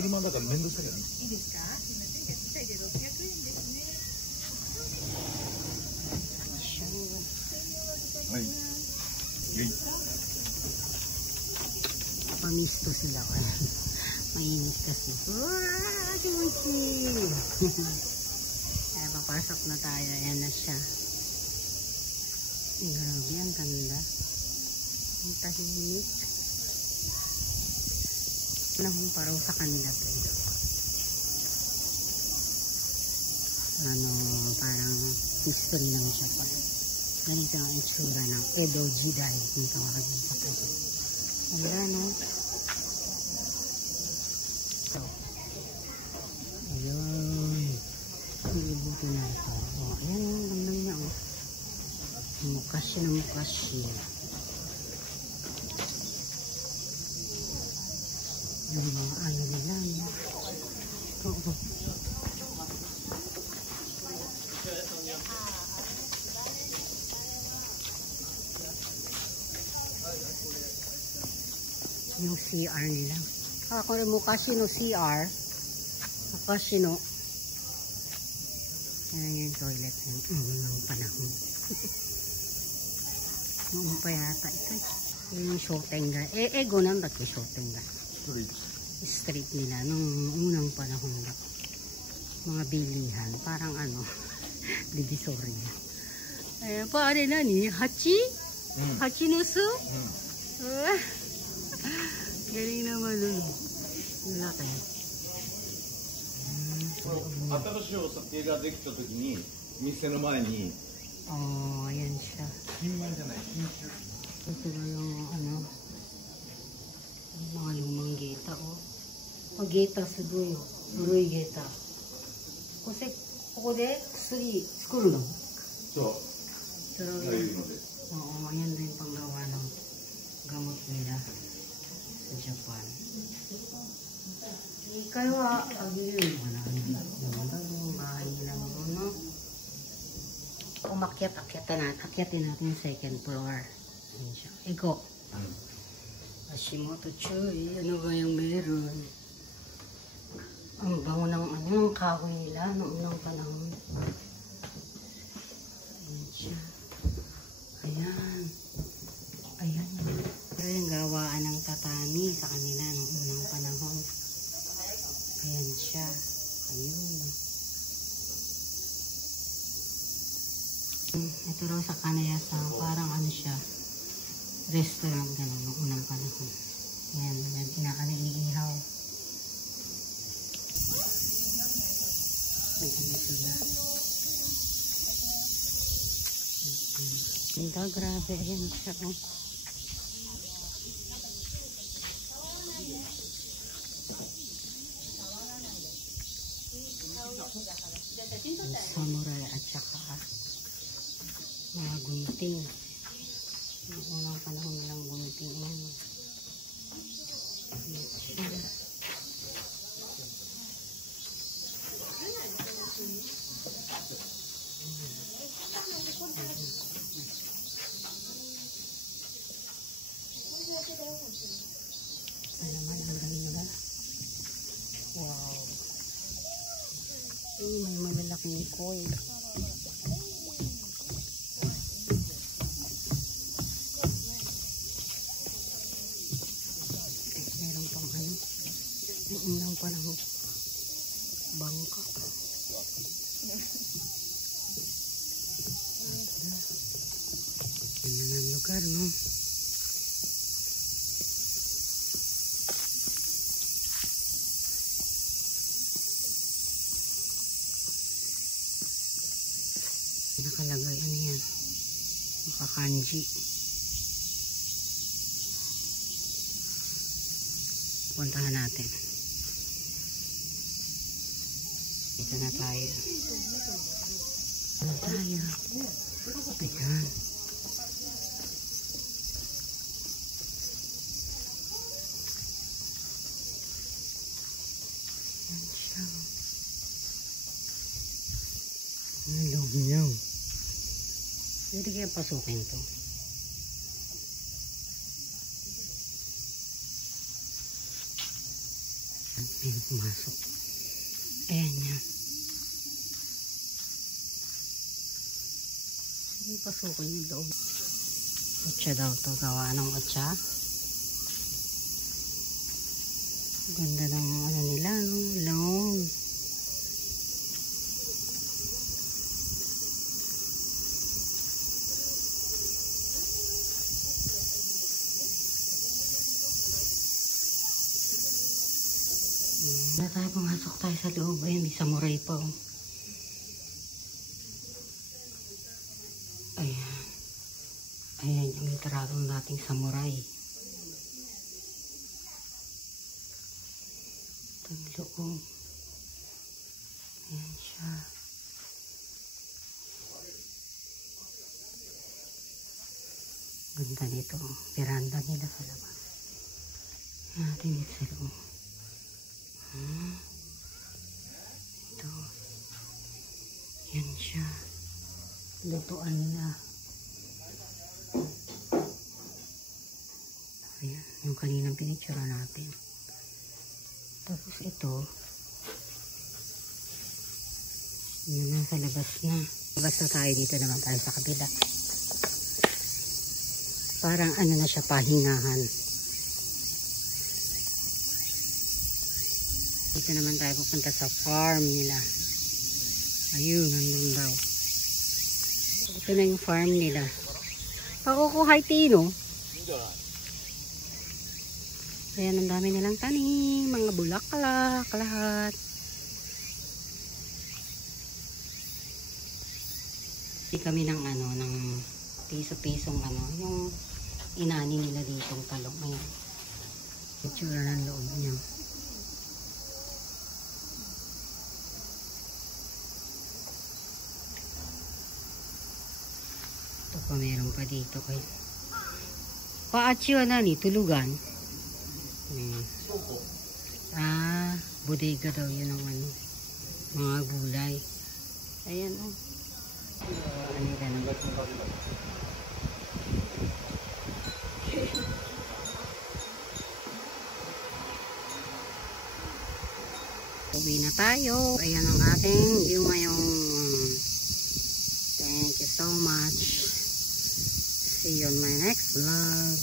車だから面倒くさいよね。いいですか？すいません。じゃあ1体で600円ですね。はい。パミストsila. Mainit kasi. Wow, kimchi! Ay, papasok na tayo. Ayan na siya. Grabe, ang ganda. Ang tahimik. Panahon pa raw sa kanila to. Ano, parang history ng Japan. Ganito ang itsura ng Edo Jidai kung tawagin sa kanya. Wala, no? So, ayun. Iibuti na ito. O, ayan, ganda niya, o. Mukashi na mukashi. Yung mga ano nila, no? Oo. Yung CR nila. Ako rin mukashi no CR. Mukashi no. Yan yung toilet ng panahon. Noong pa yata ito. Yung shotenga. Ego nan dati shotenga. Street nila nung unang panahon na. Mga bilihan. Parang ano. Divisoria. Ayan pa rin na ni. Hachi? Hachi no su? Galing naman nun. Laki. 新しいお酒ができた時に店の前に Oh, ayan siya. 新米じゃない新酒 Ito na yung ano mga lumang geta, oh. Oh, geta sugoyo. Buroy geta. Kasi, koko de kusuri tsukuru no? そう Pero, そういうので oo, ayan din panggawa ng gamot nila sa Japan. Ikaw wa agilin mo na yung bahay nila mo, no? Akyatin natin yung second floor. Ayan siya. Iko. Hashimoto Chuy, ano ba yung meron? Ang bango ng ano, ng kahoy nila noong unang panahon. Ayan siya. Ayan. Ayan. Pero yung gawaan ng tatami sa kanila noong unang panahon. Ayan siya. Ayun. Ito raw sa Kanayasang parang ano siya. Restaurant gano'n noong unang panahon. Ayan. Inakaniliihaw. May ano sila. Ganda, grabe. Ayan siya, oh. Samurai at saka mga gunting. Yung unang panahon nilang gunting. Ayan. Ano naman ang ganda. Wow. May malalaking koi. Meron pang ano. Yung unang panahon. Bangka. Ganyan ang lugar, no? Nakalagay ano yan, nakakanji. Puntahan natin. Dito na tayo. Ano tayo? Ayan. Ayan siya. Ang loob niya. Hindi kaya pasukin to. May pumasok. Ayan yan. Hindi pasukin yung loob. Otsa daw to. Gawa ng otsa. Ganda ng ano nila. Long. Na tayo, pumasok tayo sa loob. Ayan, may samurai pa. Oh. Ayan. Ayan yung literalong nating samurai. Itong loob. Ayan siya. Ganda nito. Veranda nila sa labas. Ayan natin dito sa loob. Ito. Yan siya. Lutuan nila. Ayan. Yung kaninang pinictura natin. Tapos ito. Yun na sa labas na. Labas na tayo. Dito naman tayo sa kabila. Parang ano na siya, pahingahan. Dito naman tayo pupunta sa farm nila. Ayun, nandun daw. Ito na yung farm nila. Pakukuhay tino. Ayan, ang dami nilang tanim. Mga bulaklak, lahat. Hindi kami ng ano, ng piso-pisong ano, yung inani nila ditong talong. Ayan. Itsura ng loob niya. Ito pa, meron pa dito kayo. Paatsyo na ni, tulugan. Ah, bodega daw yun ang ano, mga gulay. Ayan o. Ano ganun? Uwi na tayo. Ayan ang ating view ngayong. Thank you so much. See you on my next vlog.